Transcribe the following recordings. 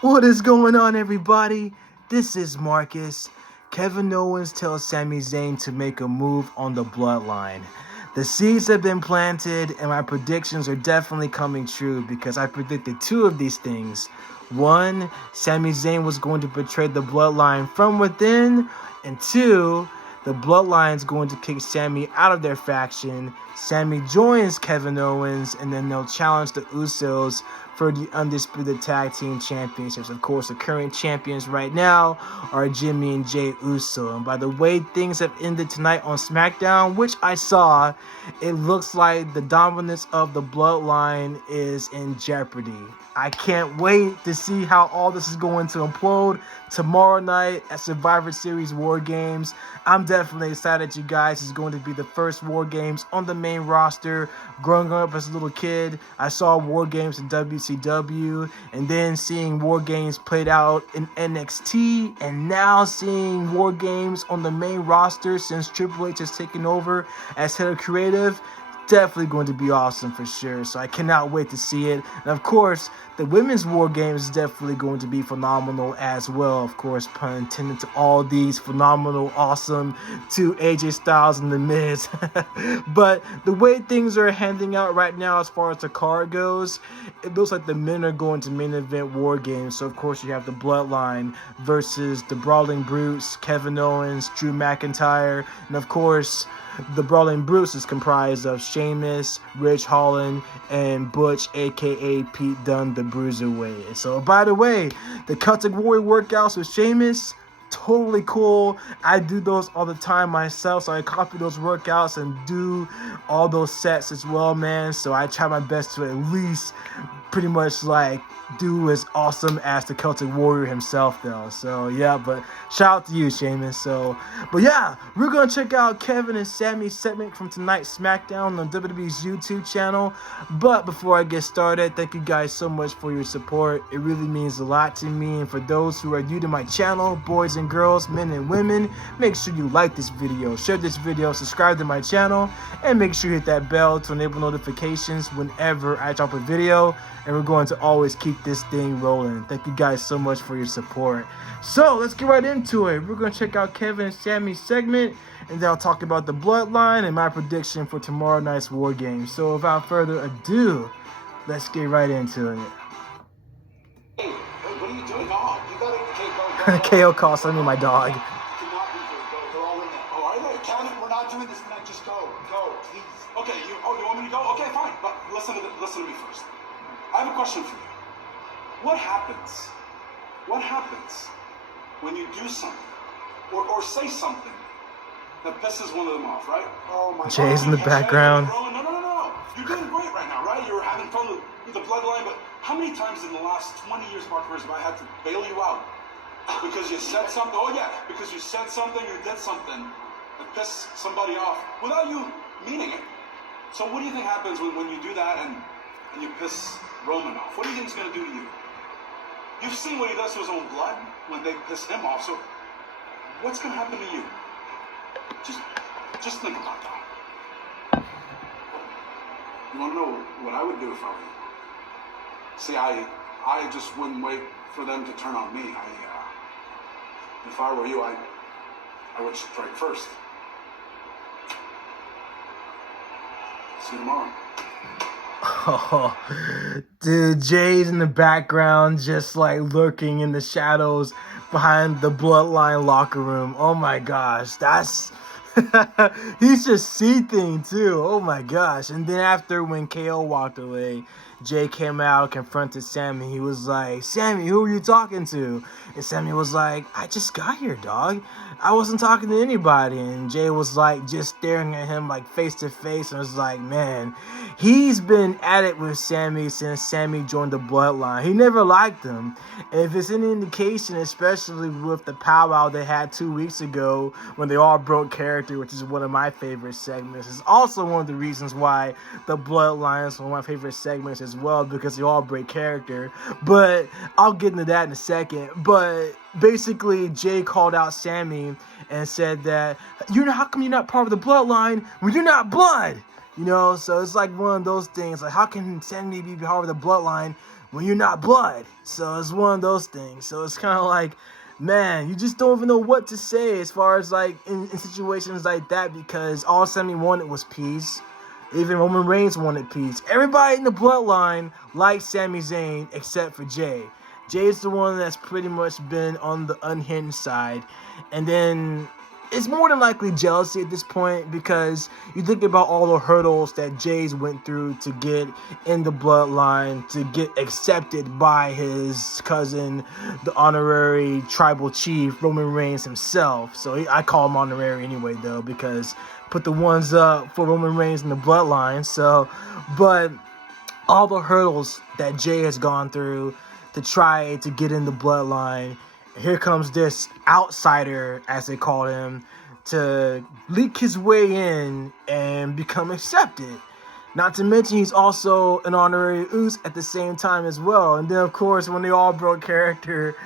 What is going on, everybody? This is Marcus. Kevin Owens tells Sami Zayn to make a move on the Bloodline. The seeds have been planted, and my predictions are definitely coming true because I predicted two of these things. One, Sami Zayn was going to betray the Bloodline from within, and two, the Bloodline's going to kick Sami out of their faction. Sami joins Kevin Owens, and then they'll challenge the Usos for the Undisputed Tag Team Championships. Of course, the current champions right now are Jimmy and Jey Uso. And by the way things have ended tonight on SmackDown, which I saw, it looks like the dominance of the Bloodline is in jeopardy. I can't wait to see how all this is going to implode tomorrow night at Survivor Series Wargames. I'm definitely excited, you guys. It's going to be the first Wargames on the main roster. Growing up as a little kid, I saw Wargames in WCW, and then seeing Wargames played out in NXT, and now seeing Wargames on the main roster since Triple H has taken over as head of creative. Definitely going to be awesome for sure. So I cannot wait to see it. And of course, the women's war games is definitely going to be phenomenal as well. Of course, pun intended to all these phenomenal, awesome to AJ Styles and The Miz. But the way things are handing out right now as far as the card goes, it looks like the men are going to main event war games. So of course you have the Bloodline versus the Brawling Brutes, Kevin Owens, Drew McIntyre, and of course the Brawling Brutes is comprised of Sheamus, Ridge Holland, and Butch, aka Pete Dunne, the Bruiserweight. So, by the way, the Celtic Warrior workouts with Sheamus, totally cool. I do those all the time myself, so I copy those workouts and do all those sets as well, man. So I try my best to at least pretty much like do as awesome as the Celtic Warrior himself, though. So yeah, but shout out to you, Sheamus. But yeah, we're gonna check out Kevin and Sami's segment from tonight's SmackDown on WWE's YouTube channel. But before I get started, thank you guys so much for your support. It really means a lot to me. And for those who are new to my channel, boys and girls, men and women, make sure you like this video, share this video, subscribe to my channel, and make sure you hit that bell to enable notifications whenever I drop a video. And we're going to always keep this thing rolling. Thank you guys so much for your support. So let's get right into it. We're going to check out Kevin and Sami's segment, and then I'll talk about the Bloodline and my prediction for tomorrow night's War Games. So without further ado, let's get right into it. Hey, what are you doing? No, you gotta KO costing me my dog. They're all in there. Oh, are they? Kevin, we're not doing this tonight. Just go, please. Okay, you want me to go? Okay, fine. But listen to me first. I have a question for you. What happens when you do something or say something that pisses one of them off, right? Oh my God. Jay's in the background. No. You're doing great right now, right? You're having fun with the Bloodline, but how many times in the last 20 years of our careers have I had to bail you out because you said something? Oh yeah, because you said something, you did something that pissed somebody off without you meaning it. So what do you think happens when you do that and you piss Roman off? What do you think he's going to do to you? You've seen what he does to his own blood when they piss him off, so what's going to happen to you? Just think about that. You want to know what I would do if I were you? See, I just wouldn't wait for them to turn on me. If I were you, I would strike first. See you tomorrow. Oh, dude, Jay's in the background, just like lurking in the shadows behind the Bloodline locker room. Oh my gosh, that's he's just seething too. Oh my gosh. And then after when KO walked away, Jay came out, confronted Sami. He was like, Sami, who are you talking to? And Sami was like, I just got here, dog. I wasn't talking to anybody. And Jay was like just staring at him like face to face and was like, man, he's been at it with Sami since Sami joined the Bloodline. He never liked him. And if it's any indication, especially with the powwow they had 2 weeks ago when they all broke character, which is one of my favorite segments, is also one of the reasons why the Bloodline is one of my favorite segments as well, because they all break character. But I'll get into that in a second. But basically, Jay called out Sami and said that, how come you're not part of the Bloodline when you're not blood? You know, so it's like one of those things, like how can Sami be part of the Bloodline when you're not blood. So it's one of those things. So it's kind of like, man, you just don't even know what to say as far as like in situations like that, because all Sami wanted was peace. Even Roman Reigns wanted peace. Everybody in the bloodline likes Sami Zayn except for Jey. Jey's the one that's pretty much been on the unhinged side. And then it's more than likely jealousy at this point, because you think about all the hurdles that Jey's went through to get in the bloodline, to get accepted by his cousin, the honorary tribal chief, Roman Reigns himself. So I call him honorary anyway, though, because put the ones up for Roman Reigns in the bloodline. So, but all the hurdles that Jey has gone through to try to get in the bloodline. Here comes this outsider, as they call him, to leak his way in and become accepted. Not to mention he's also an honorary UCE at the same time as well. And then, of course, when they all broke character,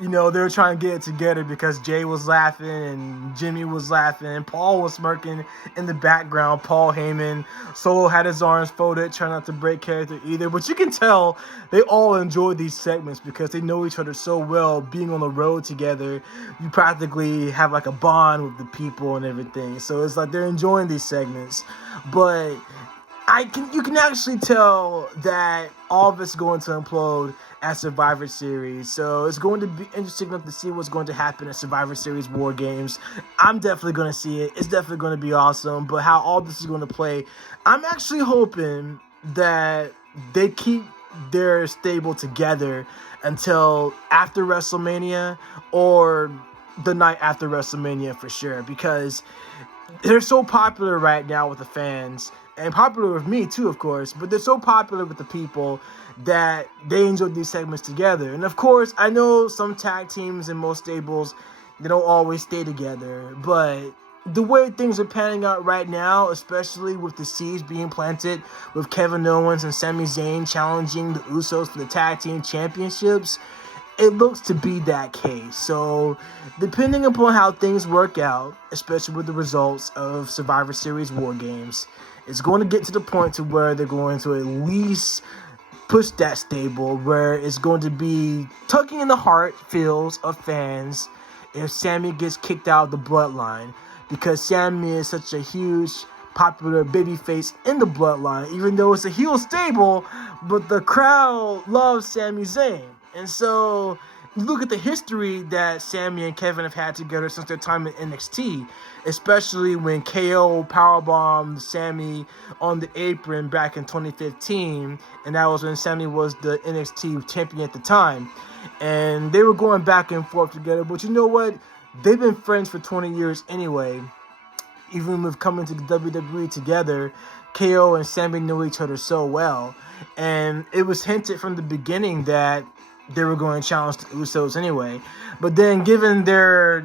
you know, they were trying to get it together because Jey was laughing and Jimmy was laughing and Paul was smirking in the background. Paul Heyman. Solo had his arms folded, trying not to break character either. But you can tell they all enjoy these segments because they know each other so well. Being on the road together, you practically have like a bond with the people and everything. So it's like they're enjoying these segments. But you can actually tell that all of it's going to implode at Survivor Series. So it's going to be interesting enough to see what's going to happen at Survivor Series Wargames. I'm definitely going to see it. It's definitely going to be awesome. But how all this is going to play, I'm actually hoping that they keep their stable together until after WrestleMania or the night after WrestleMania for sure, because they're so popular right now with the fans. And popular with me too, of course, but they're so popular with the people that they enjoy these segments together. And of course, I know some tag teams and most stables, they don't always stay together, but the way things are panning out right now, especially with the seeds being planted with Kevin Owens and Sami Zayn challenging the Usos for the tag team championships, it looks to be that case. So, depending upon how things work out, especially with the results of Survivor Series Wargames, it's going to get to the point to where they're going to at least push that stable, where it's going to be tugging in the heart feels of fans if Sami gets kicked out of the bloodline, because Sami is such a huge popular babyface in the bloodline, even though it's a heel stable, but the crowd loves Sami Zayn. And so you look at the history that Sami and Kevin have had together since their time in NXT, especially when KO powerbombed Sami on the apron back in 2015, and that was when Sami was the NXT champion at the time. And they were going back and forth together, but you know what? They've been friends for 20 years anyway. Even with coming to the WWE together, KO and Sami know each other so well. And it was hinted from the beginning that they were going to challenge the Usos anyway. But then given their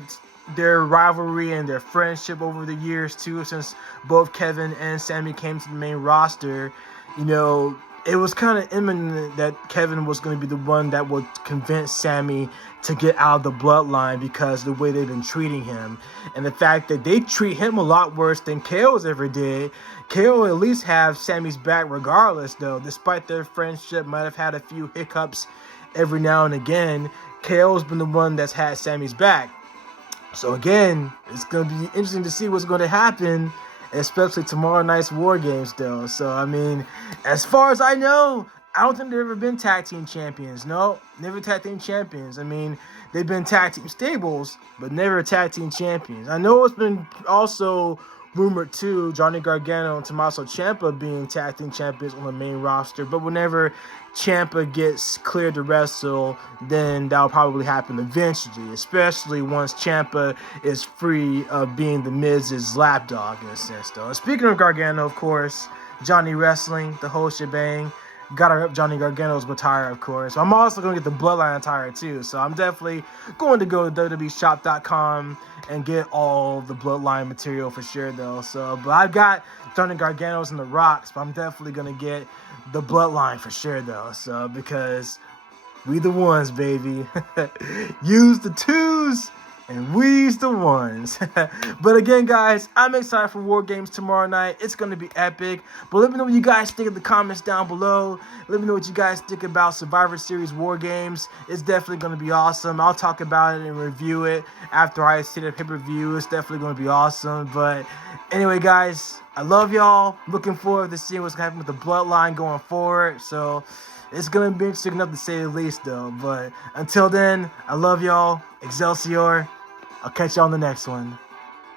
rivalry and their friendship over the years too, since both Kevin and Sami came to the main roster, you know, it was kind of imminent that Kevin was going to be the one that would convince Sami to get out of the bloodline because of the way they've been treating him. And the fact that they treat him a lot worse than KO's ever did. KO at least have Sami's back regardless, though. Despite their friendship, might have had a few hiccups every now and again, KO's been the one that's had Sami's back. So again, it's going to be interesting to see what's going to happen, especially tomorrow night's War Games, though. So, I mean, as far as I know, I don't think they've ever been tag team champions. No, never tag team champions. I mean, they've been tag team stables, but never tag team champions. I know it's been also rumored too, Johnny Gargano and Tommaso Ciampa being tag team champions on the main roster, but whenever Ciampa gets cleared to wrestle, then that'll probably happen eventually, especially once Ciampa is free of being the Miz's lapdog in a sense, though. And speaking of Gargano, of course, Johnny Wrestling, the whole shebang. Gotta rep Johnny Gargano's attire, of course. I'm also going to get the Bloodline attire, too. So I'm definitely going to go to WWEshop.com and get all the Bloodline material for sure, though. So, but I've got Johnny Gargano's and The Rocks, but I'm definitely going to get the Bloodline for sure, though. So, because we the ones, baby. Use the twos And we's the ones. But again, guys, I'm excited for War Games tomorrow night. It's going to be epic. But let me know what you guys think in the comments down below. Let me know what you guys think about Survivor Series War Games. It's definitely going to be awesome. I'll talk about it and review it after I see the pay-per-view. It's definitely going to be awesome. But anyway, guys, I love y'all. Looking forward to seeing what's going to happen with the Bloodline going forward. So it's going to be interesting enough to say the least, though. But until then, I love y'all. Excelsior. I'll catch y'all on the next one.